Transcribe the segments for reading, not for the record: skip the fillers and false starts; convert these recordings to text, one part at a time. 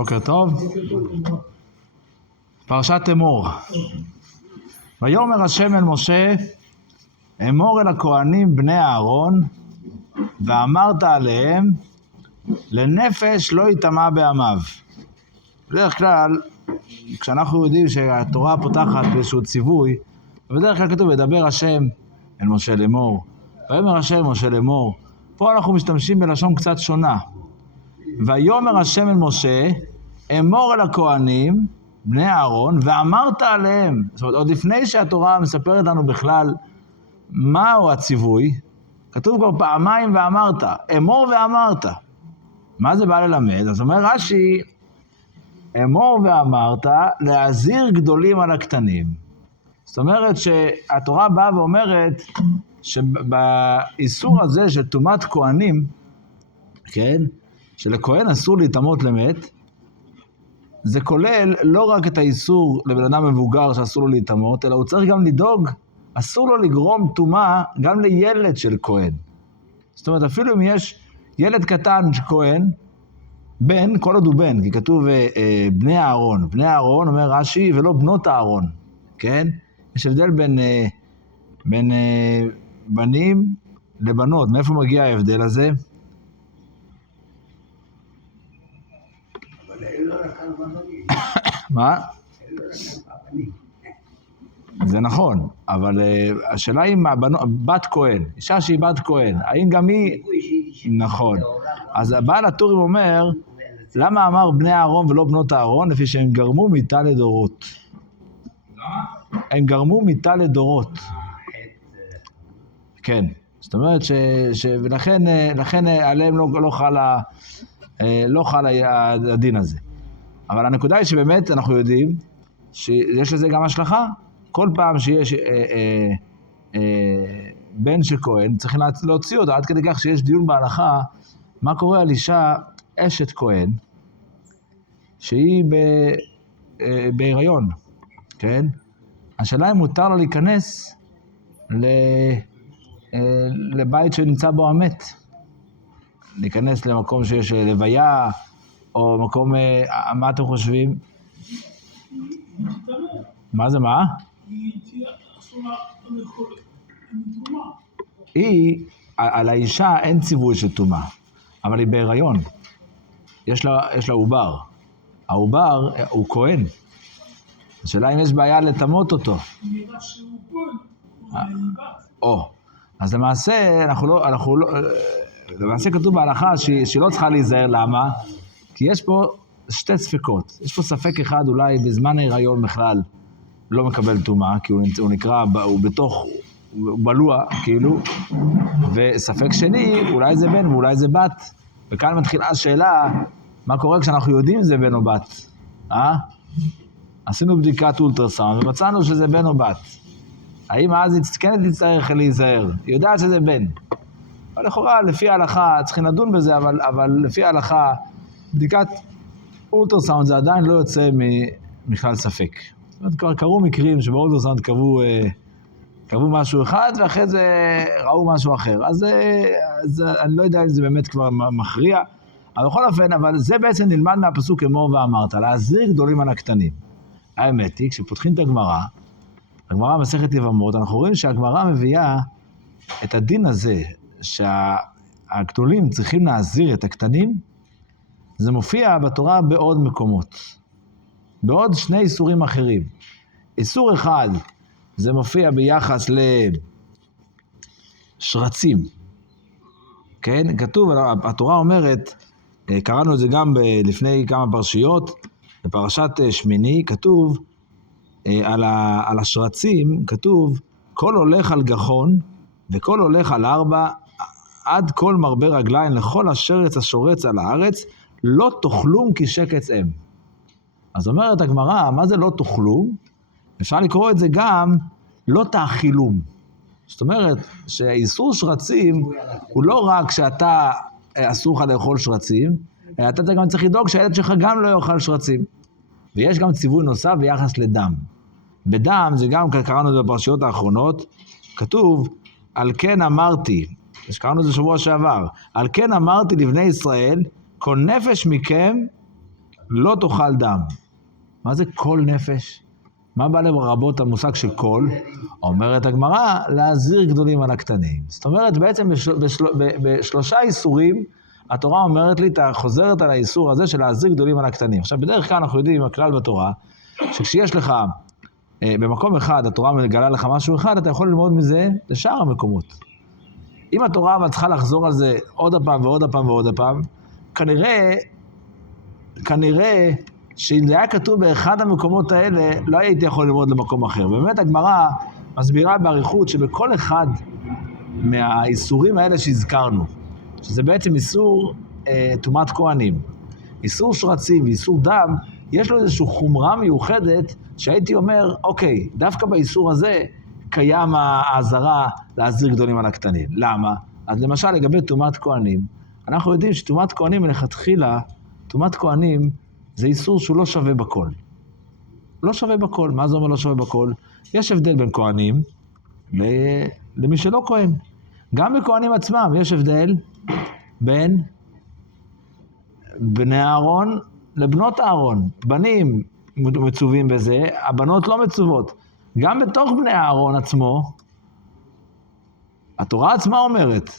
בוקר טוב. פרשת אמור. ויאמר השם אל משה, אמור אל הכהנים בני אהרון, ואמרת עליהם, לנפש לא יטמע בעמיו. בדרך כלל, כשאנחנו יודעים שהתורה פותחת באיזשהו ציווי, בדרך כלל כתוב, ידבר השם אל משה לאמור. ויאמר השם משה לאמור. פה אנחנו משתמשים בלשון קצת שונה. ויאמר השם אל משה, אמור אל הכהנים, בני אהרון, ואמרת עליהם. זאת אומרת, עוד לפני שהתורה מספרת לנו בכלל מהו הציווי, כתוב כבר פעמיים ואמרת, אמור ואמרת. מה זה בא ללמד? אז אומר רש"י, אמור ואמרת, להזהיר גדולים על הקטנים. זאת אומרת שהתורה באה ואומרת, שבאיסור הזה של טומאת כהנים, כן, שלכהן אסור להיטמות למת, זה כולל לא רק את האיסור לבן אדם מבוגר שאסור לו להיטמות, אלא הוא צריך גם לדאוג, אסור לו לגרום טומאה גם לילד של כהן. זאת אומרת, אפילו אם יש ילד קטן שכהן, בן, כל עוד הוא בן, כי כתוב בני אהרון. בני אהרון אומר רש"י, ולא בנות אהרון, כן? יש הבדל בין בנים לבנות. מאיפה מגיע ההבדל הזה? מה? זה נכון, אבל השאלה היא בת כהן, אישה שהיא בת כהן, האם גם היא... נכון. אז הבעל הטורים אומר, למה אמר בני אהרון ולא בנות אהרון? לפי שהם גרמו מיתה לדורות. הם גרמו מיתה לדורות. כן. זאת אומרת ולכן עליהם לא חל הדין הזה. אבל הנקודה היא שבאמת אנחנו יודעים שיש לזה גם השלכה. כל פעם שיש בן של כהן, צריכים להוציא אותו, עד כדי כך שיש דיון בהלכה, מה קורה על אישה אשת כהן, שהיא בהיריון, כן? השאלה אם מותר לה להיכנס לבית שנמצא בו המת. להיכנס למקום שיש לוויה, או מקום, מה אתם חושבים? מה זה מה? היא, על האישה אין ציווי של טומאה, אבל היא בהיריון. יש לה עובר. העובר הוא כהן. השאלה אם יש בעיה לטמות אותו. נראה שהוא כהן, אז למעשה, למעשה כתוב בהלכה שהיא לא צריכה להיזהר. למה? כי יש פה שתי ספקות. יש פה ספק אחד אולי בזמן ההיריון בכלל לא מקבל טומאה, כי הוא נקרא, הוא בלוע, כאילו, וספק שני, אולי זה בן ואולי זה בת. וכאן מתחילה השאלה, מה קורה כשאנחנו יודעים אם זה בן או בת? עשינו בדיקת אולטרסאונד ומצאנו שזה בן או בת. האם אז כן תצטרך להיזהר? היא יודעת שזה בן. אבל לכאורה, לפי ההלכה, צריכים לדון בזה, אבל לפי ההלכה, בדיקת אולטרסאונד זה עדיין לא יוצא מכלל ספק. זאת אומרת, כבר קרו מקרים שבאולטרסאונד קבעו משהו אחד, ואחרי זה ראו משהו אחר. אז אני לא יודע אם זה באמת כבר מכריע, אבל בכל אופן, אבל זה בעצם נלמד מהפסוק אמור ואמרת, להזהיר גדולים על הקטנים. האמת היא, כשפותחים את הגמרא מסכת יבמות, אנחנו רואים שהגמרא מביאה את הדין הזה, שהגדולים צריכים להזהיר את הקטנים, זה מופיע בתורה בעוד מקומות. בעוד שני איסורים אחרים. איסור אחד, זה מופיע ביחס לשרצים. כן? כתוב, התורה אומרת, קראנו את זה גם לפני כמה פרשיות, בפרשת שמיני, כתוב על השרצים, כתוב, כל הולך על גחון, וכל הולך על ארבע, עד כל מרבה רגליים, לכל השרץ השורץ על הארץ, לא תאכלום כי שקץ אם. אז אומרת הגמרא, מה זה לא תאכלום? אפשר לקרוא את זה גם לא תאכילום. זאת אומרת שהאיסור שרצים הוא לא רק שאתה אסור לך לאכול שרצים, אלא אתה גם צריך לדאוג שהילד שלך גם לא יאכל שרצים. ויש גם ציווי נוסף ביחס לדם. בדם זה גם קראנו את זה בפרשיות האחרונות, כתוב על כן אמרתי, קראנו את זה שבוע שעבר, על כן אמרתי לבני ישראל, כל נפש מכם לא תאכל דם. מה זה כל נפש? מה בא לרבות המושג של כל? אומרת הגמרא, להזהיר גדולים על הקטנים. זאת אומרת, בעצם בשלושה איסורים, התורה אומרת לי, אתה חוזרת על האיסור הזה של להזהיר גדולים על הקטנים. עכשיו, בדרך כלל אנחנו יודעים, הכלל בתורה, שכשיש לך, במקום אחד, התורה מגלה לך משהו אחד, אתה יכול ללמוד מזה לשאר המקומות. אם התורה אבל צריכה לחזור על זה עוד הפעם ועוד הפעם ועוד הפעם, כנראה שאם זה היה כתוב באחד המקומות האלה, לא הייתי יכול ללמוד למקום אחר. באמת הגמרא מסבירה באריכות שבכל אחד מהאיסורים האלה שהזכרנו, שזה בעצם איסור טומאת כהנים, איסור שרצים ואיסור דם, יש לו איזושהי חומרה מיוחדת שהייתי אומר, אוקיי, דווקא באיסור הזה קיים האזהרה להזהיר גדולים על הקטנים. למה? אז למשל לגבי טומאת כהנים, אנחנו יודעים שטומאת כהנים מלכתחילה, טומאת כהנים זה איסור שהוא לא שווה בכל. לא שווה בכל. מה זה אומר לא שווה בכל? יש הבדל בין כהנים למי שלא כהן. גם בכהנים עצמם יש הבדל בין בני אהרון לבנות אהרון. בנים מצווים בזה, הבנות לא מצוות. גם בתוך בני אהרון עצמו, התורה עצמה אומרת,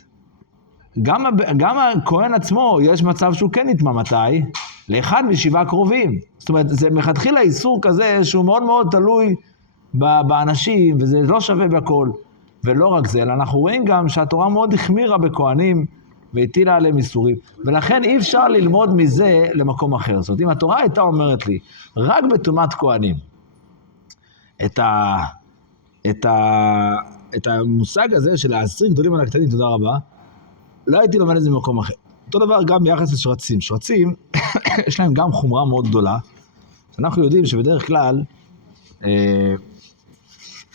גם הכהן עצמו יש מצב שהוא כן נטמא מתי? לאחד משבעה קרובים. זאת אומרת, זה מלכתחילה איסור כזה שהוא מאוד מאוד תלוי באנשים, וזה לא שווה בכל. ולא רק זה, אלא אנחנו רואים גם שהתורה מאוד החמירה בכהנים, והטילה עליהם איסורים. ולכן אי אפשר ללמוד מזה למקום אחר. זאת אומרת, אם התורה הייתה אומרת לי, רק בטומאת כהנים, את המושג הזה של להזהיר גדולים על הקטנים, תודה רבה, לא הייתי לומד את זה במקום אחר. אותו דבר גם ביחס לשרצים. שרצים, יש להם גם חומרה מאוד גדולה. אנחנו יודעים שבדרך כלל,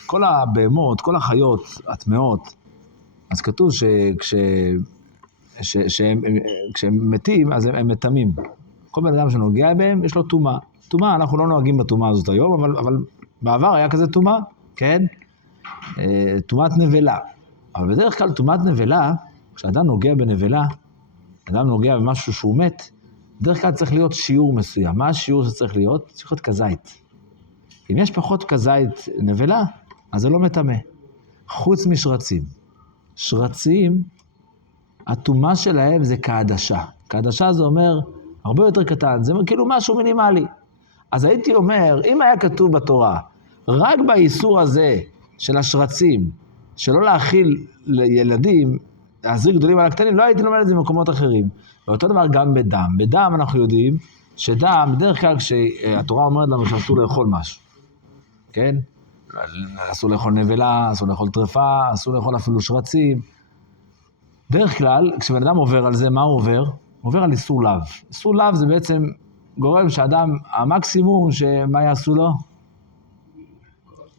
כל הבהמות, כל החיות הטמאות, אז כתוב כשהם מתים, אז הם מטמאים. כל בן אדם שנוגע בהם, יש לו טומאה. טומאה, אנחנו לא נוהגים בטומאה הזאת היום, אבל בעבר היה כזה טומאה, כן? טומאת נבלה. אבל בדרך כלל טומאת נבלה, כשאדם נוגע בנבלה, אדם נוגע במשהו שהוא מת, בדרך כלל צריך להיות שיעור מסוים. מה השיעור שצריך להיות? צריך להיות כזית. אם יש פחות כזית נבלה, אז זה לא מטמא. חוץ משרצים. שרצים, הטומאה שלהם זה כעדשה. כעדשה זה אומר הרבה יותר קטן, זה כאילו משהו מינימלי. אז הייתי אומר, אם היה כתוב בתורה, רק באיסור הזה של השרצים, שלא להאכיל לילדים, להזהיר גדולים על הקטנים, לא הייתי לומד את זה במקומות אחרים. ואותו דבר גם בדם. בדם אנחנו יודעים שדם, בדרך כלל כשהתורה אומרת לנו שאסור לאכול משהו, כן? אסור לאכול נבלה, אסור לאכול טרפה, אסור לאכול אפילו שרצים. בדרך כלל, כשבן אדם עובר על זה, מה הוא עובר? הוא עובר על איסור לאו. איסור לאו זה בעצם גורם שאדם, המקסימום שמה יעשו לו?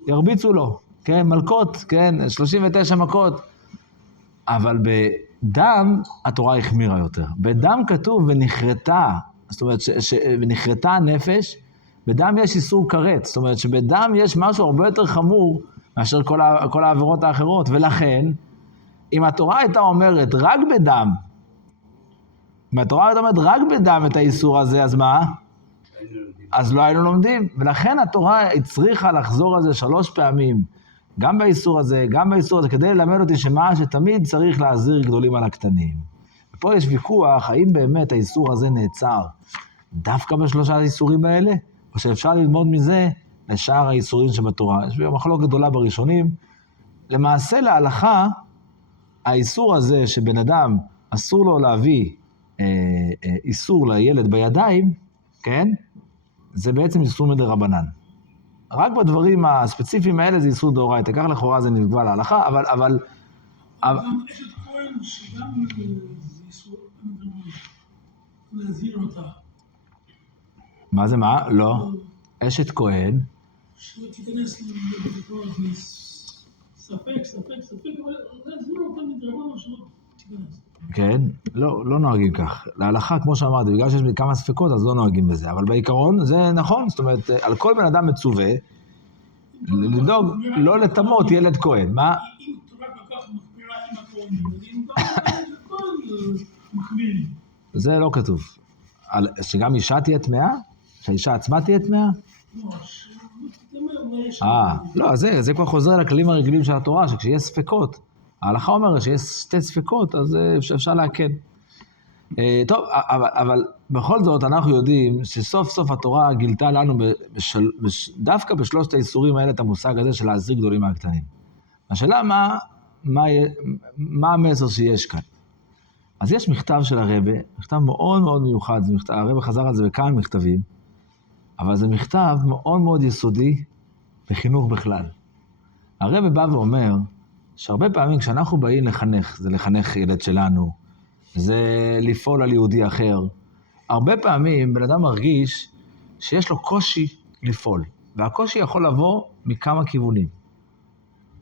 ירביצו לו, כן? מלכות, כן? 39 מכות. אבל בדם התורה החמירה יותר. בדם כתוב ונחרטה, זאת אומרת ונחרטה הנפש, בדם יש איסור כרת, זאת אומרת שבדם יש משהו הרבה יותר חמור מאשר כל העבירות האחרות, ולכן אם התורה הייתה אומרת רק בדם, אם התורה הייתה אומרת רק בדם את האיסור הזה, אז מה? אז לא היינו לומדים, ולכן התורה הצריכה לחזור על זה 3 פעמים, גם באיסור הזה, גם באיסור הזה, כדי ללמד אותי שתמיד צריך להזהיר גדולים על הקטנים. ופה יש ויכוח, האם באמת האיסור הזה נעצר דווקא ב3 האיסורים האלה, או שאפשר ללמוד מזה לשאר האיסורים שבתורה. יש מחלוקת גדולה בראשונים. למעשה להלכה, האיסור הזה שבן אדם אסור לו להביא איסור לילד בידיים, כן? זה בעצם איסור מדרבנן. רק בדברים הספציפיים האלה זה איסור דאורייתא, כך לכאורה זה נקבע להלכה, אבל גם אשת כהן שגם זה איסור להזהיר אותה. מה זה מה? לא. אשת כהן. שלא תיכנס לביקורת ספק, אבל להזהיר אותה מדרבנן שלא תיכנס. כן, לא נוהגים כך. להלכה, כמו שאמרתי, בגלל שיש כמה ספקות, אז לא נוהגים בזה. אבל בעיקרון זה נכון, זאת אומרת, על כל בן אדם מצווה, לדאוג לא לטמות ילד כהן. מה? אם תורה כל כך מחמירה עם הכהנים, אז הכל מחמיר. זה לא כתוב. שגם אישה תהיה טמאה? שהאישה עצמה תהיה טמאה? לא, לא, זה כבר חוזר לכללים הרגילים של התורה, שכשיש ספקות, ההלכה אומרת שיש שתי ספקות, אז אפשר להקל. טוב, אבל בכל זאת אנחנו יודעים שסוף סוף התורה גילתה לנו דווקא בשלושת האיסורים האלה את המושג הזה של להזהיר גדולים מהקטנים. השאלה מה המסר שיש כאן? אז יש מכתב של הרבי, מכתב מאוד מאוד מיוחד, הרבי חזר על זה בכמה מכתבים, אבל זה מכתב מאוד מאוד יסודי בחינוך בכלל. הרבי בא ואומר שהרבה פעמים כשאנחנו באים לחנך, זה לחנך ילד שלנו, זה לפעול על יהודי אחר, הרבה פעמים בן אדם מרגיש שיש לו קושי לפעול, והקושי יכול לבוא מכמה כיוונים.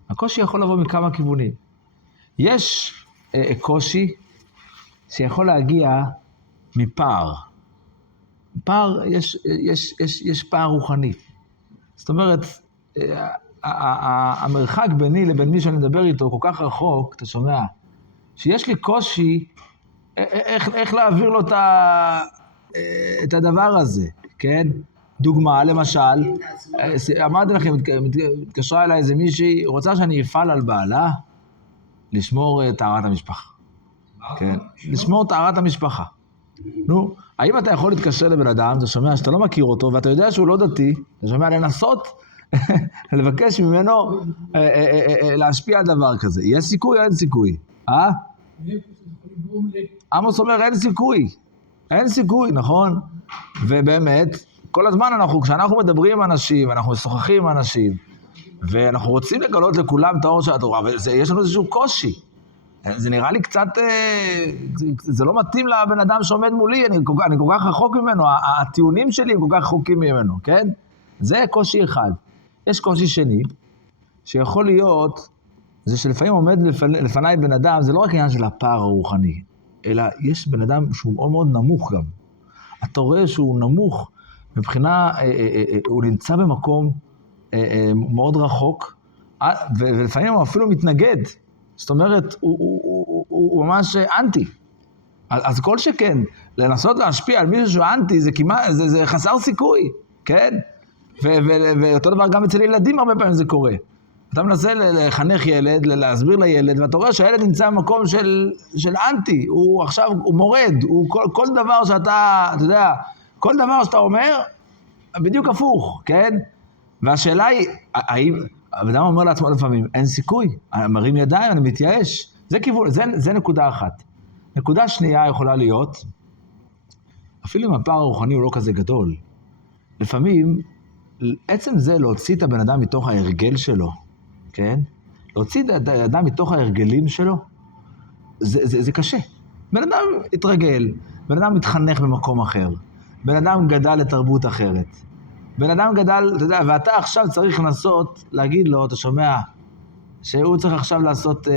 הקושי יכול לבוא מכמה כיוונים. יש קושי שיכול להגיע מפער. פער, יש פער רוחני. זאת אומרת, המרחק ביני לבין מי שאני מדבר איתו כל כך רחוק, אתה שומע, שיש לי קושי איך להעביר לו את הדבר הזה, כן? דוגמה, למשל, אמרתי לכם, התקשרה אליי איזה מישהי, רוצה שאני אפעל על בעלה, לשמור טהרת המשפחה. כן? לשמור טהרת המשפחה. נו, האם אתה יכול להתקשר לבן אדם, אתה שומע שאתה לא מכיר אותו, ואתה יודע שהוא לא דתי, אתה שומע לנסות, לבקש ממנו להשפיע על דבר כזה. יש סיכוי או אין סיכוי? עמוס אומר אין סיכוי. אין סיכוי, נכון? ובאמת, כל הזמן כשאנחנו מדברים עם אנשים, אנחנו משוחחים עם אנשים, ואנחנו רוצים לגלות לכולם את האור של התורה, ויש לנו איזשהו קושי. זה נראה לי קצת, זה לא מתאים לבן אדם שעומד מולי, אני כל כך רחוק ממנו, הטיעונים שלי הם כל כך רחוקים ממנו, כן? זה קושי אחד. יש קושי שני, שיכול להיות, זה שלפעמים עומד לפניי בן אדם, זה לא רק עניין של הפער הרוחני, אלא יש בן אדם שהוא מאוד מאוד נמוך גם. אתה רואה שהוא נמוך, מבחינה, הוא נמצא במקום מאוד רחוק, ולפעמים הוא אפילו מתנגד. זאת אומרת, הוא ממש אנטי. אז כל שכן, לנסות להשפיע על מישהו שהוא אנטי, זה חסר סיכוי, כן? ואותו דבר גם אצל ילדים הרבה פעמים זה קורה. אתה מנסה לחנך ילד, להסביר לילד, ואתה רואה שהילד נמצא במקום של אנטי, הוא עכשיו, הוא מורד, כל דבר שאתה, אתה יודע, כל דבר שאתה אומר, בדיוק הפוך, כן? והשאלה היא, האם, האדם אומר לעצמו לפעמים, אין סיכוי, מרים ידיים, אני מתייאש. זה נקודה אחת. נקודה שנייה יכולה להיות, אפילו אם הפער הרוחני הוא לא כזה גדול, לפעמים, עצם זה להוציא את הבן אדם מתוך ההרגל שלו, כן? להוציא את האדם מתוך ההרגלים שלו, זה קשה. בן אדם התרגל, בן אדם מתחנך במקום אחר, בן אדם גדל לתרבות אחרת. בן אדם גדל, אתה יודע, ואתה עכשיו צריך לנסות להגיד לו, אתה שומע, שהוא צריך עכשיו לעשות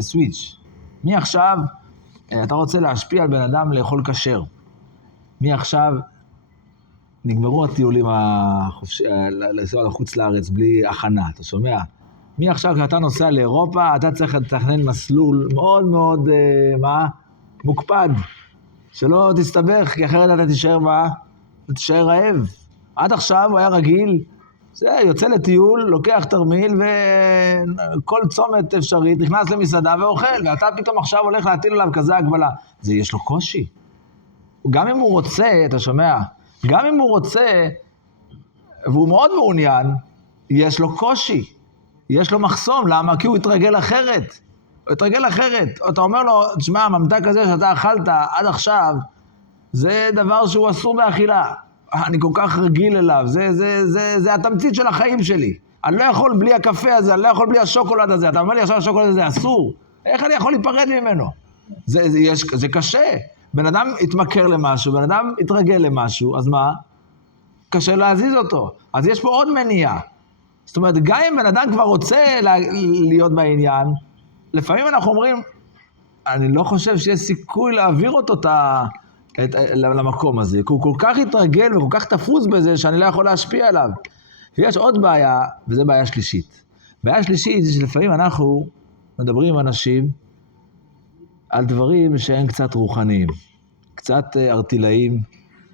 סוויץ'. מי עכשיו, אתה רוצה להשפיע על בן אדם לאכול כשר. מי עכשיו, נגמרו הטיולים לנסוע לחוץ לארץ בלי הכנה, אתה שומע? מי עכשיו, כשאתה נוסע לאירופה, אתה צריך לתכנן מסלול מאוד מאוד, מוקפד. שלא תסתבך, כי אחרת אתה תישאר רעב. עד עכשיו הוא היה רגיל, יוצא לטיול, לוקח תרמיל, וכל צומת אפשרית, נכנס למסעדה ואוכל, ואתה פתאום עכשיו הולך להטיל עליו כזה הגבלה. זה יש לו קושי. גם אם הוא רוצה, אתה שומע, גם אם הוא רוצה, והוא מאוד מעוניין, יש לו קושי, יש לו מחסום, למה? כי הוא התרגל אחרת. הוא התרגל אחרת. אתה אומר לו, תשמע, הממתק הזה שאתה אכלת עד עכשיו, זה דבר שהוא אסור באכילה. אני כל כך רגיל אליו, זה התמצית של החיים שלי. אני לא יכול בלי הקפה הזה, אני לא יכול בלי השוקולד הזה. אתה אומר לי עכשיו השוקולד הזה אסור. איך אני יכול להיפרד ממנו? זה קשה. בן אדם התמכר למשהו, בן אדם התרגל למשהו, אז מה? קשה להזיז אותו. אז יש פה עוד מניעה. זאת אומרת, גם אם בן אדם כבר רוצה להיות בעניין, לפעמים אנחנו אומרים, אני לא חושב שיש סיכוי להעביר אותו למקום הזה, כי הוא כל כך התרגל וכל כך תפוס בזה שאני לא יכול להשפיע עליו. ויש עוד בעיה, וזו בעיה שלישית. בעיה שלישית זה שלפעמים אנחנו מדברים עם אנשים על דברים שהם קצת רוחניים, קצת ארטילאים,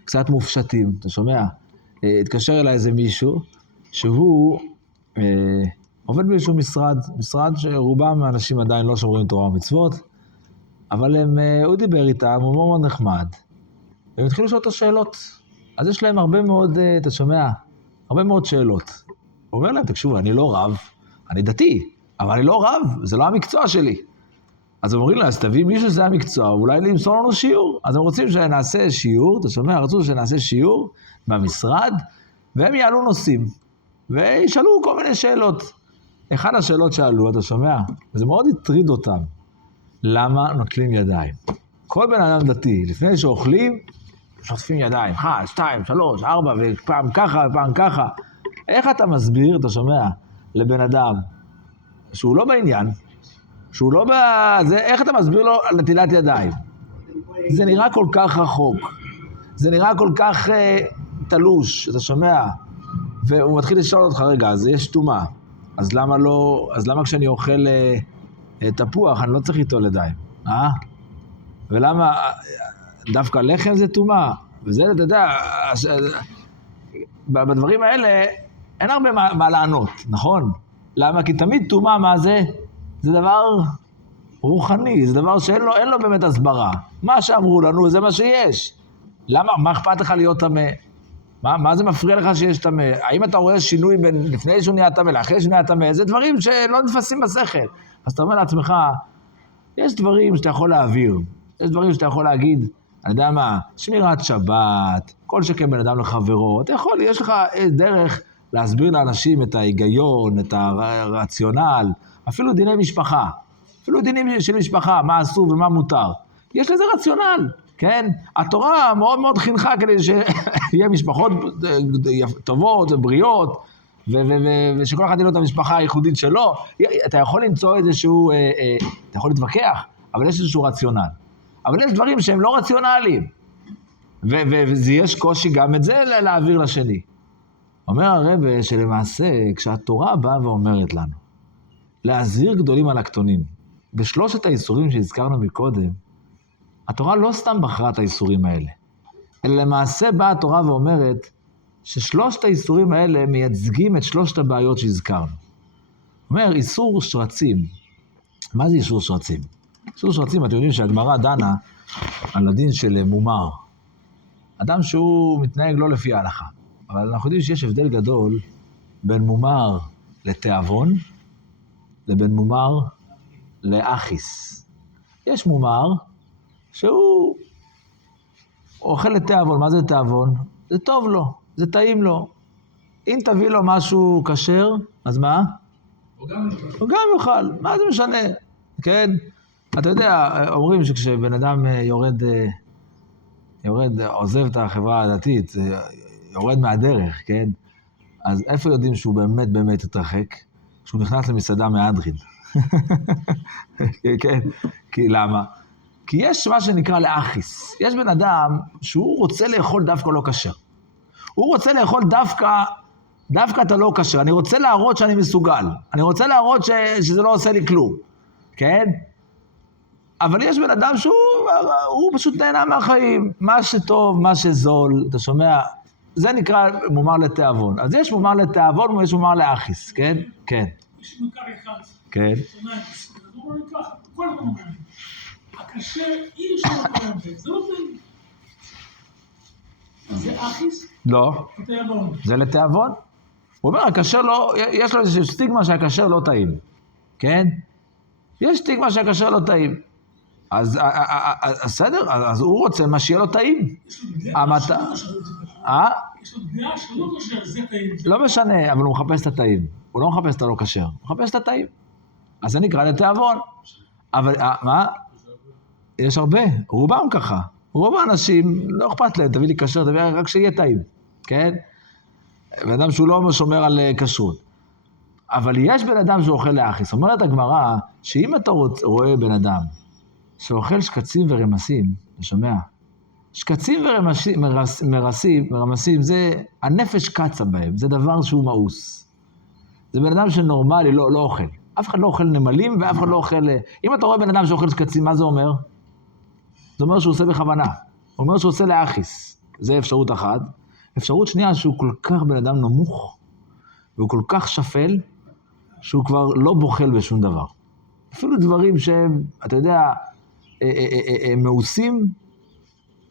קצת מופשטים, אתה שומע? התקשר אליי איזה מישהו, שהוא עובד באיזשהו משרד שרובם האנשים עדיין לא שומרים תורה ומצוות, אבל הוא דיבר איתם, הוא מאוד נחמד, והם התחילו לשאול אותו שאלות. אז יש להם הרבה מאוד, אתה שומע? הרבה מאוד שאלות. הוא אומר להם, תקשו, אני לא רב, אני דתי, אבל אני לא רב, זה לא המקצוע שלי. אז הם אומרים לה, אז תביא מישהו שזה המקצוע, אולי למסור לנו שיעור. אז הם רוצים שנעשה שיעור, אתה שומע? רצו שנעשה שיעור במשרד, והם יעלו נושאים, וישאלו כל מיני שאלות. אחד השאלות שאלו, אתה שומע? וזה מאוד הטריד אותם. למה נוטלים ידיים? כל בן אדם דתי, לפני שאוכלים, שוטפים ידיים, 1, 2, 3, 4, ופעם ככה, ופעם ככה. איך אתה מסביר, אתה שומע, לבן אדם, שהוא לא בעניין, שהוא לא בזה, איך אתה מסביר לו על נטילת ידיים? זה נראה כל כך רחוק, זה נראה כל כך תלוש, אתה שומע? והוא מתחיל לשאול אותך, רגע, אז יש טומאה, אז למה כשאני אוכל תפוח, אני לא צריך ליטול ידיים, ולמה דווקא לחם זה טומאה? וזה, אתה יודע, בדברים האלה אין הרבה מה לענות, נכון? למה? כי תמיד טומאה, מה זה? זה דבר רוחני, זה דבר שאין לו באמת הסברה. מה שאמרו לנו זה מה שיש. למה? מה אכפת לך להיות טמא? מה זה מפריע לך שיש טמא? האם אתה רואה שינוי בין לפני שהוא נהיה טמא לאחרי שהוא נהיה טמא? זה דברים שלא נתפסים בשכל. אז אתה אומר לעצמך, יש דברים שאתה יכול להעביר, יש דברים שאתה יכול להגיד, אני יודע מה, שמירת שבת, כל שכן בן אדם לחברו, אתה יכול, יש לך דרך להסביר לאנשים את ההיגיון, את הרציונל, אפילו דיני משפחה, אפילו דינים של משפחה, מה אסור ומה מותר. יש לזה רציונל, כן? התורה מאוד מאוד חינכה כדי שיהיה משפחות טובות ובריאות, ושכל אחד יהיה לו את המשפחה הייחודית שלו. אתה יכול למצוא איזשהו, אתה יכול להתווכח, אבל יש איזשהו רציונל. אבל יש דברים שהם לא רציונליים, ויש קושי גם את זה להעביר לשני. אומר הרב שלמעשה, כשהתורה באה ואומרת לנו, להזהיר גדולים על הקטונים, בשלושת האיסורים שהזכרנו מקודם, התורה לא סתם בחרה את האיסורים האלה, אלא למעשה באה התורה ואומרת, ששלושת האיסורים האלה מייצגים את שלושת הבעיות שהזכרנו. אומר, איסור שרצים. מה זה איסור שרצים? איסור שרצים, אתם יודעים שהגמרא דנה על הדין של מומר. אדם שהוא מתנהג לא לפי ההלכה. אבל אנחנו יודעים שיש הבדל גדול בין מומר לתיאבון, לבין מומר לאחיס. יש מומר שהוא אוכל לתיאבון. מה זה תיאבון? זה טוב לו, זה טעים לו. אם תביא לו משהו כשר, אז מה? הוא גם יאכל. מה זה משנה? כן? אתה יודע, אומרים שכשבן אדם יורד, עוזב את החברה הדתית, יורד מהדרך, כן? אז איפה יודעים שהוא באמת באמת התרחק? כשהוא נכנס למסעדה מהדרין. כן? כי למה? כי יש מה שנקרא לאחיס. יש בן אדם שהוא רוצה לאכול דווקא לא כשר. הוא רוצה לאכול דווקא אתה לא כשר. אני רוצה להראות שאני מסוגל. אני רוצה להראות שזה לא עושה לי כלום. כן? אבל יש בן אדם שהוא פשוט נהנה מהחיים. מה שטוב, מה שזול, אתה שומע? זה נקרא מומר לתיאבון. אז יש מומר לתיאבון ויש מומר לאחיס, כן? כן. יש מקר אחד. כן. הוא אומר ככה, כל הזמן אומר לי. הקשה, אי אפשר לקרוא את זה. זה לא טעים. זה אחיס? לא. לתיאבון. זה לתיאבון. הוא אומר, הקשר לא, יש לו איזושהי סטיגמה שהקשר לא טעים. כן? יש סטיגמה שהקשר לא טעים. אז בסדר, אז הוא רוצה מה שיהיה לו טעים. יש לו דעה שלא קשר, זה טעים. לא משנה, אבל הוא מחפש את הטעים. הוא לא מחפש את הלא כשר, הוא מחפש את הטעים. אז זה נקרא לתיאבון. אבל מה? יש הרבה, רובם ככה. רוב האנשים, לא אכפת להם, תביא לי כשר, תביא רק שיהיה טעים. כן? בן אדם שהוא לא שומר על כשרות. אבל יש בן אדם שאוכל לאחיס. אומרת הגמרא, שאם אתה רואה בן אדם שאוכל שקצים ורמסים, אתה שומע? שקצים ורמסים, זה הנפש קצה בהם, זה דבר שהוא מאוס. זה בן אדם שנורמלי לא אוכל. אף אחד לא אוכל נמלים ואף אחד לא אוכל... אם אתה רואה בן אדם שאוכל שקצים, מה זה אומר? זה אומר שהוא עושה בכוונה. הוא אומר שהוא עושה לאחיס. זה אפשרות אחת. אפשרות שנייה שהוא כל כך בן אדם נמוך, והוא כל כך שפל, שהוא כבר לא בוחל בשום דבר. אפילו דברים שהם, אתה יודע, הם מעושים,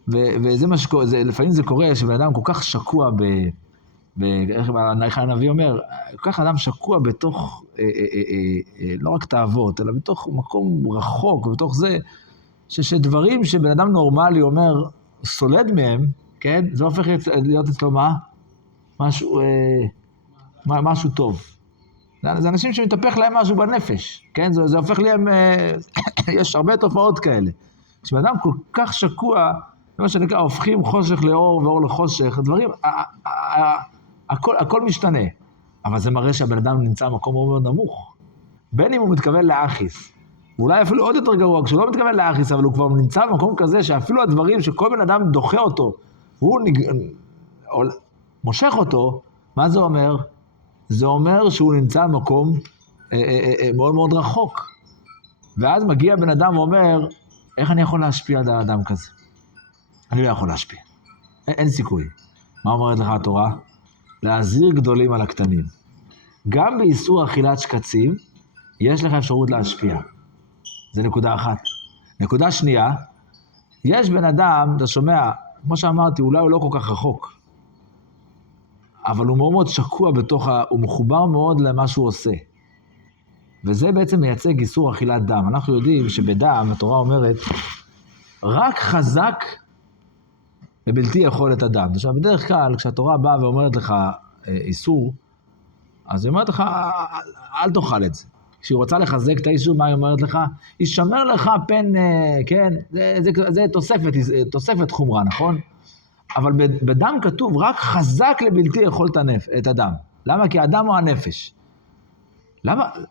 וזה מה שקורה, לפעמים זה קורה שבן אדם כל כך שקוע איך הנביא אומר, כל כך אדם שקוע בתוך, לא רק תאוות, אלא בתוך מקום רחוק, בתוך זה, שדברים שבן אדם נורמלי אומר, סולד מהם, כן? זה הופך להיות אצלו מה? משהו טוב. זה אנשים שמתהפך להם משהו בנפש, כן? זה הופך להם, יש הרבה תופעות כאלה. כשבן אדם כל כך שקוע, מה שנקרא, הופכים חושך לאור ואור לחושך, דברים, הכל משתנה. אבל זה מראה שהבן אדם נמצא במקום מאוד נמוך. בין אם הוא מתכוון לאחיס, ואולי אפילו עוד יותר גרוע, כשהוא לא מתכוון לאחיס, אבל הוא כבר נמצא במקום כזה, שאפילו הדברים שכל בן אדם דוחה אותו, הוא מושך אותו, מה זה אומר? זה אומר שהוא נמצא במקום מאוד מאוד רחוק. ואז מגיע בן אדם ואומר, איך אני יכול להשפיע על האדם כזה? אני לא יכול להשפיע. אין סיכוי. מה אומרת לך התורה? להזהיר גדולים על הקטנים. גם באיסור אכילת שקצים, יש לך אפשרות להשפיע. זה נקודה אחת. נקודה שנייה, יש בן אדם, אתה שומע, כמו שאמרתי, אולי הוא לא כל כך רחוק, אבל הוא מאוד מאוד שקוע בתוך, הוא מחובר מאוד למה שהוא עושה. וזה בעצם מייצג איסור אכילת דם. אנחנו יודעים שבדם, התורה אומרת, רק חזק ובלתי יכול את הדם. עכשיו, בדרך כלל, כשהתורה באה ואומרת לך איסור, אז היא אומרת לך, אל תאכל את זה. כשהיא רוצה לחזק את האיסור, מה היא אומרת לך? ישמר לך פן, כן, זה תוספת חומרה, נכון? אבל בדם כתוב, רק חזק לבלתי יכול את הדם. למה? כי האדם הוא הנפש.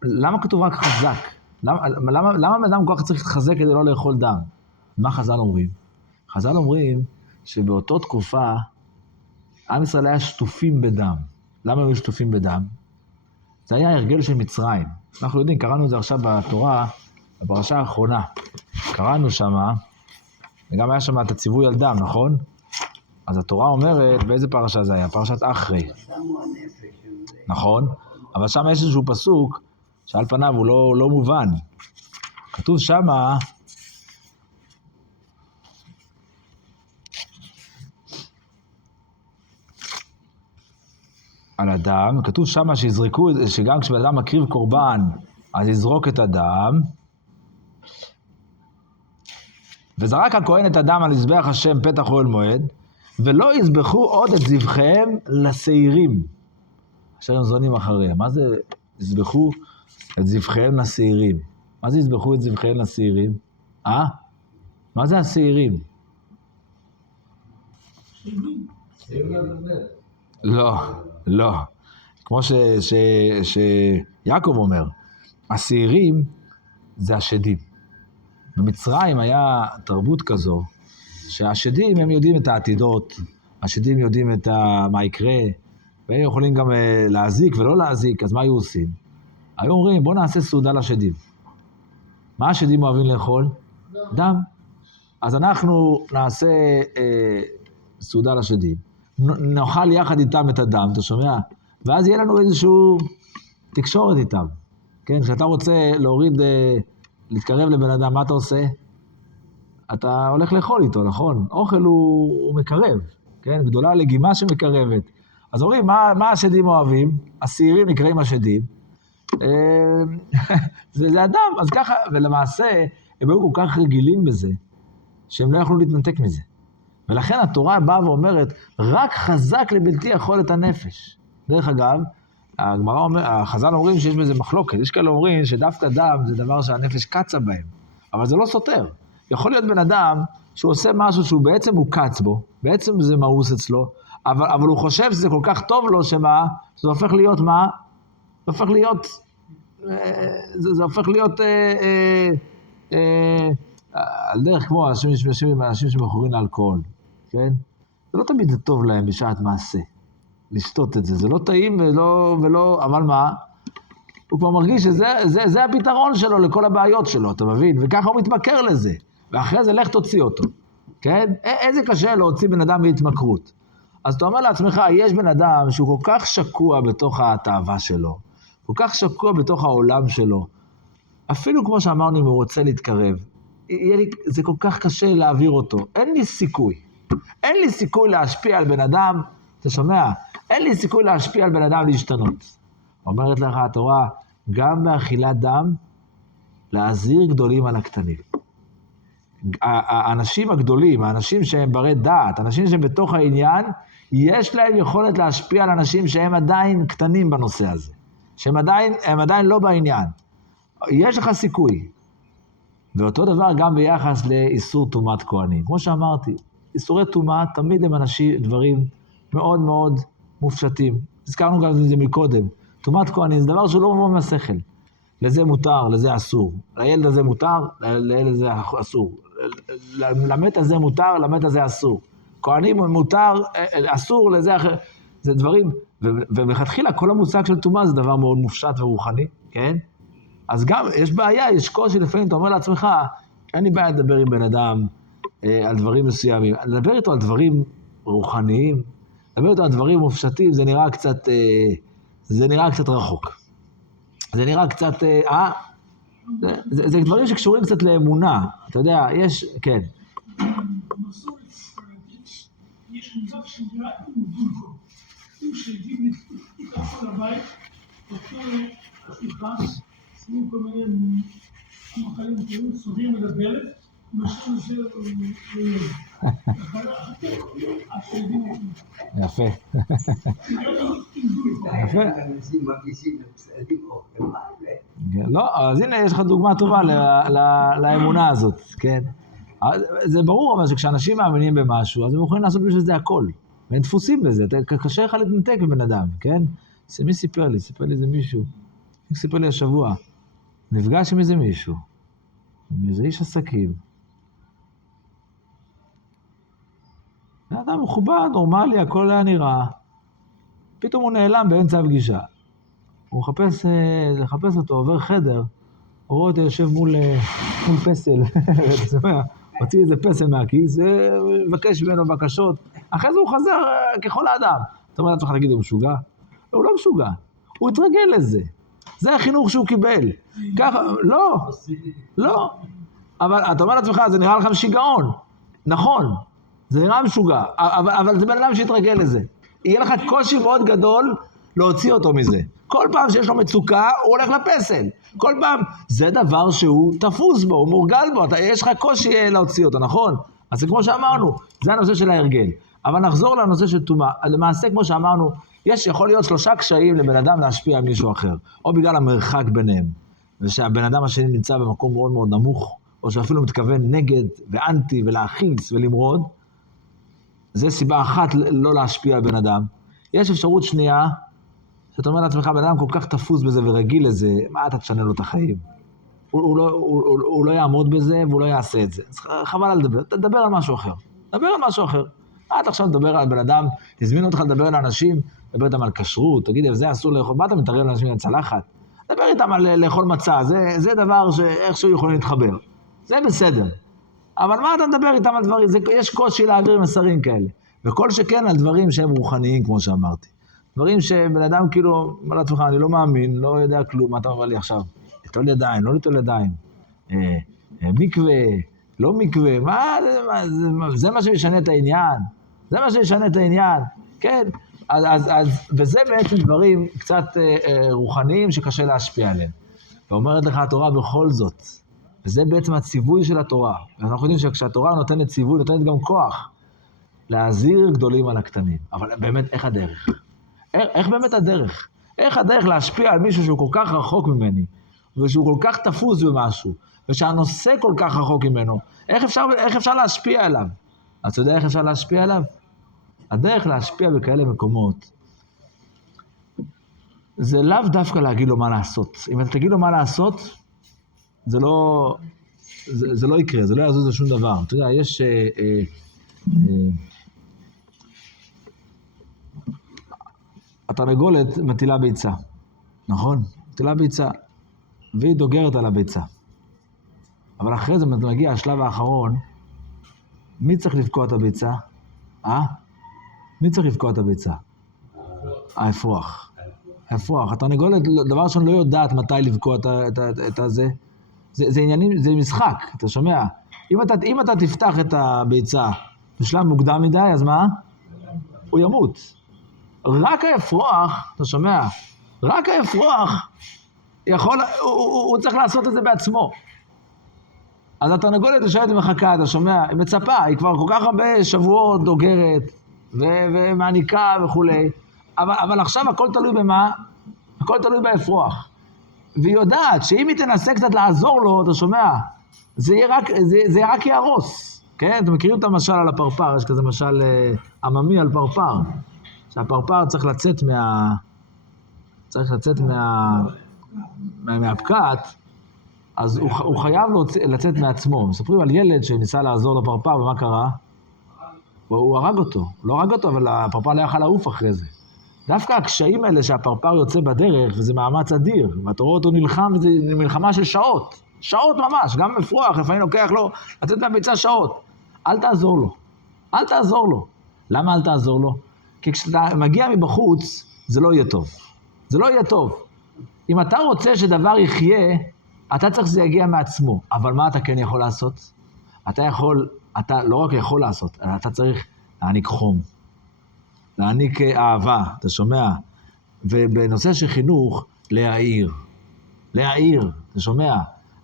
למה כתוב רק חזק? למה אדם כל כך צריך להתחזק כדי לא לאכול דם? מה חז"ל אומרים? חז"ל אומרים שבאותו תקופה, עם ישראל היה שטופים בדם. למה היו שטופים בדם? זה היה הרגל של מצרים. אנחנו יודעים, קראנו את זה עכשיו בתורה, בפרשה האחרונה. קראנו שמה, וגם היה שם את הציווי על דם, נכון? אז התורה אומרת, באיזה פרשה זה היה? פרשת אחרי. נכון? אבל שם יש איזשהו פסוק, שעל פניו הוא לא מובן. כתוב שמה, על הדם, כתוב שמה שיזרקו, שגם כשבן אדם מקריב קורבן, אז יזרוק את הדם, וזרק הכהן את הדם על מזבח השם פתח אוהל מועד, ולא יזבחו עוד את זבחיהם לשעירים, אשר הם זונים אחריהם. מה זה יזבחו את זבחיהם לשעירים? מה זה יזבחו את זבחיהם לשעירים? מה זה השעירים? לא. כמו שיעקב אומר, השעירים זה השדים. במצרים היה תרבות כזו, שהשדים הם יודעים את העתידות, השדים יודעים מה יקרה, והם יכולים גם להזיק ולא להזיק, אז מה היו עושים? היו אומרים, בוא נעשה סעודה לשדים. מה השדים אוהבים לאכול? דם. אז אנחנו נעשה סעודה לשדים. נאכל יחד איתם את הדם, אתה שומע? ואז יהיה לנו איזשהו תקשורת איתם. כן, כשאתה רוצה להוריד, להתקרב לבן אדם, מה אתה עושה? אתה הולך לאכול איתו, נכון? אוכל הוא מקרב, כן? גדולה לגימה שמקרבת. אז אומרים, מה השדים אוהבים? השעירים נקראים השדים. זה אדם, אז ככה, ולמעשה, הם היו כל כך רגילים בזה, שהם לא יכלו להתנתק מזה. ולכן התורה באה ואומרת, רק חזק לבלתי יכול את הנפש. דרך אגב, החז"ל אומרים שיש בזה מחלוקת. יש כאלה אומרים שדווקא דם זה דבר שהנפש קצה בהם. אבל זה לא סותר. יכול להיות בן אדם שהוא עושה משהו שהוא בעצם הוא קץ בו, בעצם זה מאוס אצלו, אבל הוא חושב שזה כל כך טוב לו שמה, זה הופך להיות מה? זה הופך להיות על דרך כמו אנשים שמכורים לאלכוהול, כן? זה לא תמיד זה טוב להם בשעת מעשה, לשתות את זה, זה לא טעים ולא, אבל מה? הוא כבר מרגיש שזה הפתרון שלו לכל הבעיות שלו, אתה מבין? וככה הוא מתמכר לזה, ואחרי זה לך תוציא אותו. כן? איזה קשה להוציא בן אדם מהתמכרות. אז אתה אומר לעצמך, יש בן אדם שהוא כל כך שקוע בתוך התאווה שלו, כל כך שקוע בתוך העולם שלו, אפילו כמו שאמרנו, אם הוא רוצה להתקרב, זה כל כך קשה להעביר אותו. אין לי סיכוי. אין לי סיכוי להשפיע על בן אדם, אתה שומע? אין לי סיכוי להשפיע על בן אדם להשתנות. אומרת לך התורה, גם באכילת דם, להזהיר גדולים על הקטנים. האנשים הגדולים, האנשים שהם ברי דעת, האנשים שהם בתוך העניין, יש להם יכולת להשפיע על אנשים שהם עדיין קטנים בנושא הזה. שהם עדיין לא בעניין. יש לך סיכוי. ואותו דבר גם ביחס לאיסור טומאת כהנים. כמו שאמרתי, איסורי טומאה תמיד הם דברים מאוד מאוד מופשטים. הזכרנו גם את זה מקודם. טומאת כהנים זה דבר שהוא לא מבוא מהשכל. לזה מותר, לזה אסור. לילד הזה מותר, לילד הזה אסור. למת הזה מותר, למת הזה אסור. כהנים מותר, אסור, לזה אחר. זה דברים, ומלכתחילה כל המושג של טומאה זה דבר מאוד מופשט ורוחני, כן? אז גם יש בעיה, יש קושי לפעמים, אתה אומר לעצמך, אין לי בעיה לדבר עם בן אדם על דברים מסוימים. לדבר איתו על דברים רוחניים, לדבר איתו על דברים מופשטים, זה נראה קצת רחוק. זה נראה קצת, זה דברים שקשורים קצת לאמונה. אתה יודע, יש, כן. במסורת ספרדית יש מושג שנקרא אינדולקו. אם שהגיעים לכחול הבית, אותו השולחן, שמים כל מיני מחלים אחרים, סוגרים את הדלת, ומשאירים את זה לילד. יפה. יפה. לא, אז הנה יש לך דוגמה טובה לאמונה הזאת, כן? זה ברור אבל שכשאנשים מאמינים במשהו, אז הם יכולים לעשות בשביל זה הכל. והם דפוסים בזה, קשה לך להתנתק בבן אדם, כן? מי סיפר לי? סיפר לי איזה מישהו. מי סיפר לי השבוע? נפגש עם איזה מישהו. עם איזה איש עסקים. זה אדם מכובד, נורמלי, הכל היה נראה. פתאום הוא נעלם באמצע הפגישה. הוא מחפש אותו, עובר חדר, הוא רואה אותו יושב מול פסל, אתה שומע? הוציא איזה פסל מהכיס, מבקש ממנו בקשות, אחרי זה הוא חזר ככל האדם. אתה אומר לעצמך, תגיד, הוא משוגע? לא, הוא לא משוגע, הוא התרגל לזה. זה החינוך שהוא קיבל. ככה, לא. אבל אתה אומר לעצמך, זה נראה לך שיגעון. נכון, זה נראה משוגע, אבל זה בן אדם שהתרגל לזה. יהיה לך קושי מאוד גדול להוציא אותו מזה. כל פעם שיש לו מצוקה, הוא הולך לפסל. כל פעם, זה דבר שהוא תפוס בו, הוא מורגל בו, יש לך קושי להוציא אותו, נכון? אז זה כמו שאמרנו, זה הנושא של ההרגל. אבל נחזור לנושא של טומאה. למעשה, כמו שאמרנו, יכול להיות 3 קשיים לבן אדם להשפיע על מישהו אחר. או בגלל המרחק ביניהם, ושהבן אדם השני נמצא במקום מאוד מאוד נמוך, או שאפילו מתכוון נגד ואנטי ולהכיס ולמרוד. זה סיבה אחת לא להשפיע על בן אדם. יש אפשרות שנייה, שאתה אומר לעצמך, בן אדם כל כך תפוס בזה ורגיל לזה, מה אתה תשנה לו את החיים? הוא לא יעמוד בזה והוא לא יעשה את זה. אז חבל על לדבר, תדבר על משהו אחר. דבר על משהו אחר. אתה עכשיו מדבר על בן אדם, תזמין אותך לדבר על אנשים, דבר איתם על כשרות, תגיד, זה אסור לאכול, מה אתה מתערב לאנשים על צלחת? דבר איתם על לאכול מצה, זה דבר שאיכשהו יכולים להתחבר. זה בסדר. אבל מה אתה מדבר איתם על דברים? יש קושי להעביר מסרים כאלה. וכל שכן על דברים שהם רוחניים, כמו שאמרתי. דברים שבן אדם כאילו, אומר לעצמך, אני לא מאמין, לא יודע כלום, מה אתה אומר לי עכשיו? ליטול ידיים, לא ליטול ידיים. מקווה, לא מקווה, זה מה שישנה את העניין. זה מה שישנה את העניין. כן, וזה בעצם דברים קצת רוחניים שקשה להשפיע עליהם. ואומרת לך התורה בכל זאת, וזה בעצם הציווי של התורה. ואנחנו יודעים שכשהתורה נותנת ציווי, נותנת גם כוח להזהיר גדולים על הקטנים. אבל באמת, איך הדרך? איך באמת הדרך? איך הדרך להשפיע על מישהו שהוא כל כך רחוק ממני, ושהוא כל כך תפוס במשהו, ושהנושא כל כך רחוק ממנו? איך אפשר להשפיע עליו? אתה יודע איך אפשר להשפיע עליו? הדרך להשפיע בכאלה מקומות, זה לאו דווקא להגיד לו מה לעשות. אם אתה תגיד לו מה לעשות, זה לא יקרה, זה לא יעזור לשום דבר. אתה יודע, יש... התרנגולת מטילה ביצה, נכון? מטילה ביצה, והיא דוגרת על הביצה. אבל אחרי זה מגיע השלב האחרון, מי צריך לבקוע את הביצה? מי צריך לבקוע את הביצה? האפרוח. האפרוח. התרנגולת, דבר ראשון, לא יודעת מתי לבקוע את הזה. זה עניינים, זה משחק, אתה שומע? אם אתה תפתח את הביצה בשלב מוקדם מדי, אז מה? הוא ימות. רק האפרוח, אתה שומע? רק האפרוח יכול, הוא צריך לעשות את זה בעצמו. אז התרנגולת יושבת ומחכה, אתה שומע? היא מצפה, היא כבר כל כך הרבה שבועות דוגרת ומעניקה וכולי, אבל עכשיו הכל תלוי במה? הכל תלוי באפרוח. והיא יודעת שאם היא תנסה קצת לעזור לו, אתה שומע? זה רק יהרוס. כן? אתם מכירים את המשל על הפרפר, יש כזה משל עממי על פרפר. שהפרפר צריך לצאת מהפקעת, אז הוא חייב לצאת מעצמו. מספרים על ילד שניסה לעזור לפרפר, ומה קרה? הוא הרג אותו. לא הרג אותו, אבל הפרפר לא יכל לעוף אחרי זה. דווקא הקשיים האלה שהפרפר יוצא בדרך, וזה מאמץ אדיר, ואתה רואה אותו נלחם, וזה מלחמה של שעות. שעות ממש, גם מפרוח, לפעמים לוקח לו לצאת מהביצה שעות. אל תעזור לו. אל תעזור לו. למה אל תעזור לו? כי כשאתה מגיע מבחוץ, זה לא יהיה טוב. זה לא יהיה טוב. אם אתה רוצה שדבר יחיה, אתה צריך שזה יגיע מעצמו. אבל מה אתה כן יכול לעשות? אתה לא רק יכול לעשות, אלא אתה צריך להעניק חום. להעניק אהבה, אתה שומע? ובנושא של חינוך, להעיר. להעיר, אתה שומע?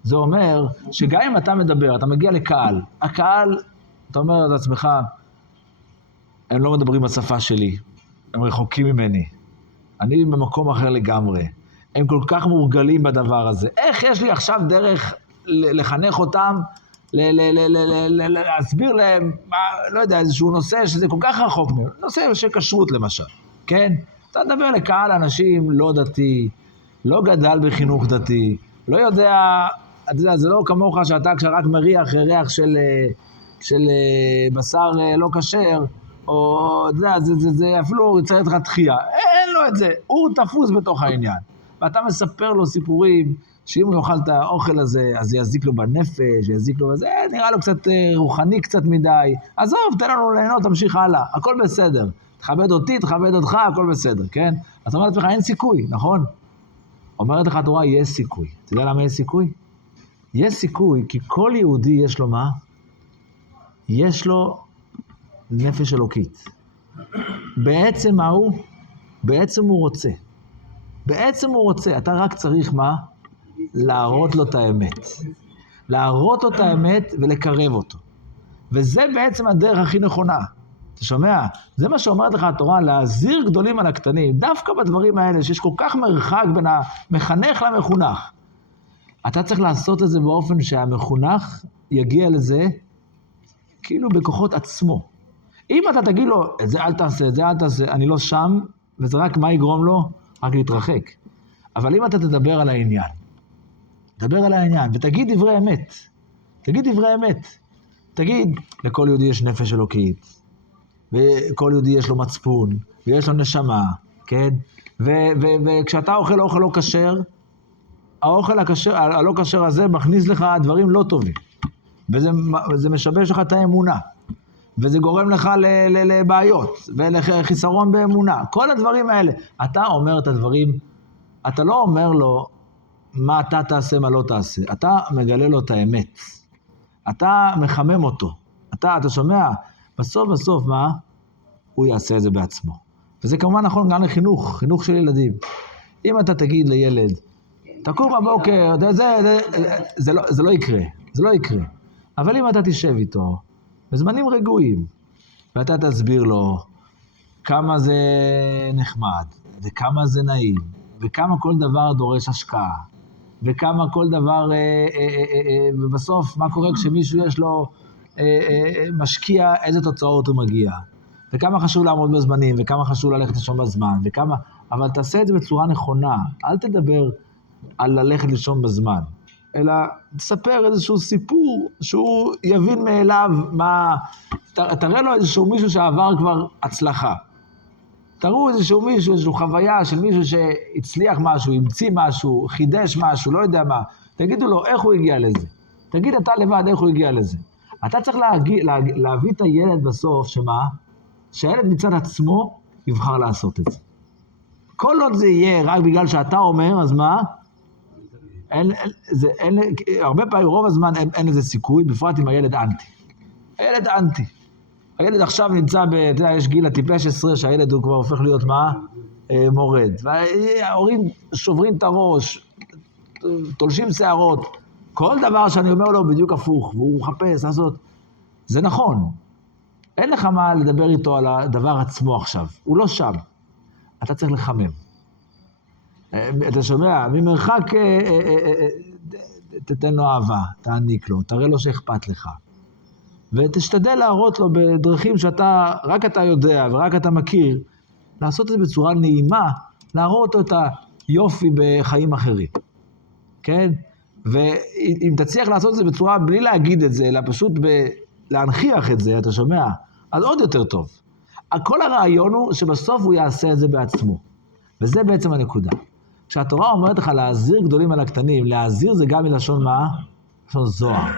זה אומר שגם אם אתה מדבר, אתה מגיע לקהל, הקהל, אתה אומר לעצמך, הם לא מדברים בשפה שלי, הם רחוקים ממני, אני במקום אחר לגמרי, הם כל כך מורגלים בדבר הזה, איך יש לי עכשיו דרך לחנך אותם, להסביר להם, לא יודע, איזשהו נושא שזה כל כך רחוק מהם, נושא של כשרות למשל, כן? אתה מדבר לקהל אנשים לא דתי, לא גדל בחינוך דתי, לא יודע, אתה יודע, זה לא כמוך שאתה כשרק מריח ריח של בשר לא כשר, או, אתה יודע, זה אפילו יצא לך תחייה, אין לו את זה, הוא תפוס בתוך העניין. ואתה מספר לו סיפורים, שאם הוא יאכל את האוכל הזה, אז זה יזיק לו בנפש, יזיק לו בזה, נראה לו קצת רוחני קצת מדי, עזוב, תן לנו ליהנות, תמשיך הלאה, הכל בסדר. תכבד אותי, תכבד אותך, הכל בסדר, כן? אז אומרת לך, אין סיכוי, נכון? אומרת לך התורה, יש סיכוי. אתה יודע למה יש סיכוי? יש סיכוי, כי כל יהודי יש לו מה? יש לו נפש אלוקית. בעצם מה הוא? בעצם הוא רוצה. בעצם הוא רוצה. אתה רק צריך מה? להראות לו את האמת. להראות לו את האמת ולקרב אותו. וזה בעצם הדרך הכי נכונה. אתה שומע? זה מה שאומרת לך התורה, להזהיר גדולים על הקטנים, דווקא בדברים האלה, שיש כל כך מרחק בין המחנך למחונך. אתה צריך לעשות את זה באופן שהמחונך יגיע לזה, כאילו בכוחות עצמו. אם אתה תגיד לו, את זה אל תעשה, את זה אל תעשה, אני לא שם, וזה רק מה יגרום לו? רק להתרחק. אבל אם אתה תדבר על העניין, תדבר על העניין, ותגיד דברי אמת. תגיד דברי אמת. תגיד, לכל יהודי יש נפש אלוקית. וכל יהודי יש לו מצפון, ויש לו נשמה, כן? וכשאתה אוכל אוכל לא כשר, האוכל הלא כשר הזה מכניס לך דברים לא טובים, וזה משבש לך את האמונה, וזה גורם לך לבעיות, ולחיסרון באמונה, כל הדברים האלה. אתה אומר את הדברים, אתה לא אומר לו מה אתה תעשה, מה לא תעשה, אתה מגלה לו את האמת, אתה מחמם אותו, אתה שומע? בסוף מה? הוא יעשה את זה בעצמו. וזה כמובן נכון גם לחינוך, חינוך של ילדים. אם אתה תגיד לילד, תקום בבוקר, זה לא יקרה, זה לא יקרה. אבל אם אתה תשב איתו, בזמנים רגועים, ואתה תסביר לו כמה זה נחמד, וכמה זה נעים, וכמה כל דבר דורש השקעה, וכמה כל דבר, ובסוף מה קורה כשמישהו יש לו, משקיע איזה תוצאות הוא מגיע, וכמה חשוב לעמוד בזמנים, וכמה חשוב ללכת לישון בזמן, אבל תעשה את זה בצורה נכונה, אל תדבר על ללכת לישון בזמן, אלא תספר איזשהו סיפור שהוא יבין מאליו תראה לו איזשהו מישהו שעבר כבר הצלחה, תראו איזשהו מישהו, איזשהו חוויה של מישהו שהצליח משהו, המציא משהו, חידש משהו, לא יודע מה, תגידו לו איך הוא הגיע לזה, תגיד אתה לבד איך הוא הגיע לזה. אתה צריך להביא את הילד בסוף, שמה? שהילד מצד עצמו יבחר לעשות את זה. כל עוד זה יהיה רק בגלל שאתה אומר, אז מה? הרבה פעמים, רוב הזמן אין לזה סיכוי, בפרט עם הילד אנטי. הילד אנטי. הילד עכשיו נמצא, אתה יודע, יש גיל הטיפש 10, שהילד הוא כבר הופך להיות מה? מורד. וההורים שוברים את הראש, תולשים שערות. כל דבר שאני אומר לו בדיוק הפוך, והוא מחפש לעשות. זה נכון. אין לך מה לדבר איתו על הדבר עצמו עכשיו. הוא לא שם. אתה צריך לחמם. אתה שומע? ממרחק תתן לו אהבה, תעניק לו, תראה לו שאכפת לך. ותשתדל להראות לו בדרכים שאתה, רק אתה יודע ורק אתה מכיר, לעשות את זה בצורה נעימה, להראות לו את היופי בחיים אחרים. כן? ואם תצליח לעשות את זה בצורה, בלי להגיד את זה, אלא פשוט להנכיח את זה, אתה שומע? אז עוד יותר טוב. כל הרעיון הוא שבסוף הוא יעשה את זה בעצמו. וזה בעצם הנקודה. כשהתורה אומרת לך להזהיר גדולים על הקטנים, להזהיר זה גם מלשון מה? מלשון זוהר.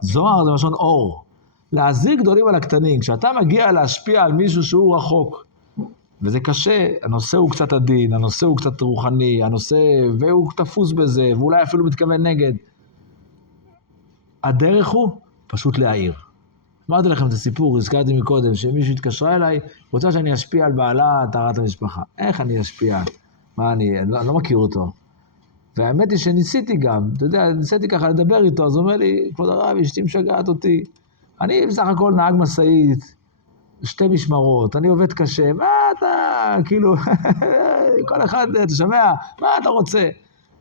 זוהר זה מלשון אור. להזהיר גדולים על הקטנים, כשאתה מגיע להשפיע על מישהו שהוא רחוק, וזה קשה, הנושא הוא קצת עדין, הנושא הוא קצת רוחני, והוא תפוס בזה, ואולי אפילו מתכוון נגד. הדרך הוא פשוט להעיר. אמרתי לכם את הסיפור, הזכרתי מקודם, שמישהו התקשרה אליי, רוצה שאני אשפיע על בעלה, טהרת המשפחה. איך אני אשפיע? מה אני לא מכיר אותו. והאמת היא שניסיתי גם, אתה יודע, ניסיתי ככה לדבר איתו, אז הוא אומר לי, כבוד הרב, אשתי משגעת אותי. אני בסך הכל נהג משאית, 2 משמרות, אני עובד קשה, מה אתה, כאילו, כל אחד, אתה שומע, מה אתה רוצה?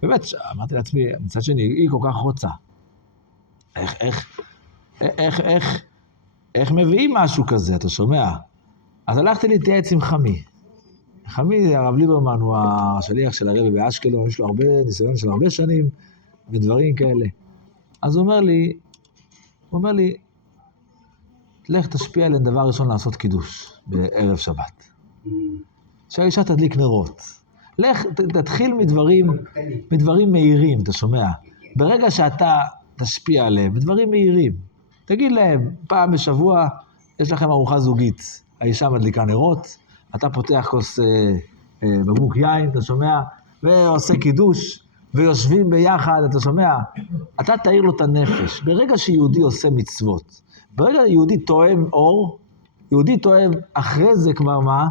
באמת, אמרתי לעצמי, מצד שני, היא כל כך רוצה. איך מביאים משהו כזה, אתה שומע? אז הלכתי להתייעץ עם חמי. חמי, הרב ליברמן, הוא השליח של הרבי באשקלון, יש לו הרבה ניסיון של הרבה שנים, ודברים כאלה. אז הוא אומר לי, לך תשפיע עליהם דבר ראשון לעשות קידוש בערב שבת. שהאישה תדליק נרות. לך, תתחיל מדברים מהירים, אתה שומע? ברגע שאתה תשפיע עליהם, בדברים מהירים. תגיד להם, פעם בשבוע יש לכם ארוחה זוגית. האישה מדליקה נרות, אתה פותח כוס בקבוק יין, אתה שומע? ועושה קידוש, ויושבים ביחד, אתה שומע? אתה תאיר לו את הנפש. ברגע שיהודי עושה מצוות, ברגע יהודי תואם אור, יהודי תואם, אחרי זה כבר מה?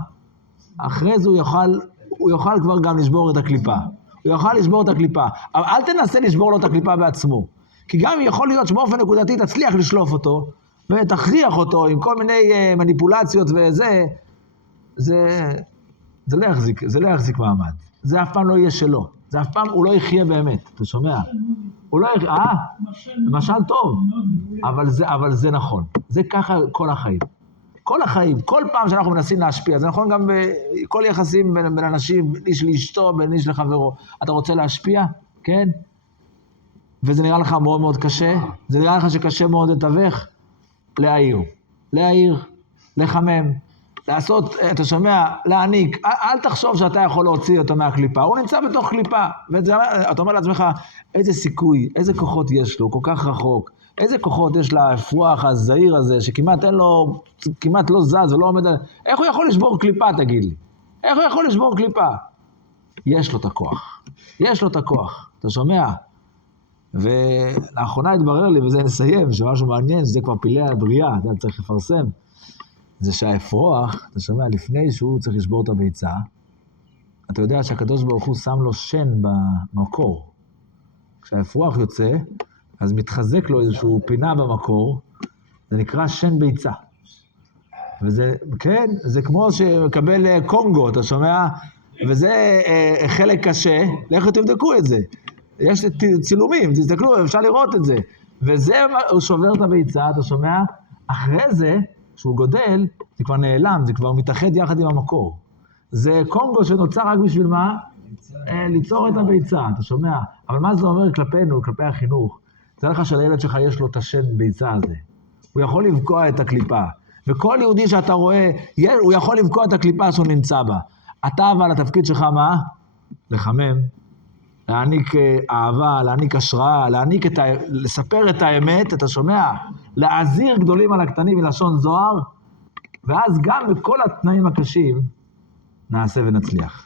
אחרי זה הוא יוכל כבר גם לשבור את הקליפה. הוא יוכל לשבור את הקליפה. אבל אל תנסה לשבור לו את הקליפה בעצמו. כי גם יכול להיות שבאופן נקודתי תצליח לשלוף אותו, ותכריח אותו עם כל מיני מניפולציות וזה, זה לא יחזיק מעמד. זה אף פעם לא יהיה שלו. זה אף פעם הוא לא יחיה באמת. אתה שומע? הוא לא יחיה, משל טוב. אבל זה נכון. זה ככה כל החיים. כל החיים, כל פעם שאנחנו מנסים להשפיע, זה נכון גם בכל יחסים בין אנשים, בין איש לאשתו, בין איש לחברו. אתה רוצה להשפיע? כן? וזה נראה לך מאוד מאוד קשה? זה נראה לך שקשה מאוד לתווך? להעיר, לחמם, לעשות, אתה שומע, להעניק. אל תחשוב שאתה יכול להוציא אותו מהקליפה, הוא נמצא בתוך קליפה. ואתה אומר לעצמך, איזה סיכוי, איזה כוחות יש לו, כל כך רחוק. איזה כוחות יש לאפרוח הזעיר הזה, שכמעט אין לו, כמעט לא זז ולא עומד על... איך הוא יכול לשבור קליפה, תגיד לי? איך הוא יכול לשבור קליפה? יש לו את הכוח. יש לו את הכוח. אתה שומע? ולאחרונה התברר לי, וזה נסיים, שמשהו מעניין, שזה כבר פילי הבריאה, אתה צריך לפרסם, זה שהאפרוח, אתה שומע, לפני שהוא צריך לשבור את הביצה, אתה יודע שהקדוש ברוך הוא שם לו שן במקור. כשהאפרוח יוצא, אז מתחזק לו איזשהו פינה במקור, זה נקרא שן ביצה. וזה, כן, זה כמו שמקבל קונגו, אתה שומע? וזה חלק קשה, לכו תבדקו את זה. יש צילומים, תסתכלו, אפשר לראות את זה. וזה, הוא שובר את הביצה, אתה שומע? אחרי זה, כשהוא גודל, זה כבר נעלם, זה כבר מתאחד יחד עם המקור. זה קונגו שנוצר רק בשביל מה? ליצור את הביצה, אתה שומע? אבל מה זה אומר כלפינו, כלפי החינוך? זה לך שלילד שלך יש לו את השן ביצה הזה. הוא יכול לבקוע את הקליפה. וכל יהודי שאתה רואה, הוא יכול לבקוע את הקליפה שהוא נמצא בה. אתה אבל התפקיד שלך מה? לחמם, להעניק אהבה, להעניק השראה, לספר את האמת, אתה שומע? להעזיר גדולים על הקטנים מלשון זוהר, ואז גם בכל התנאים הקשים נעשה ונצליח.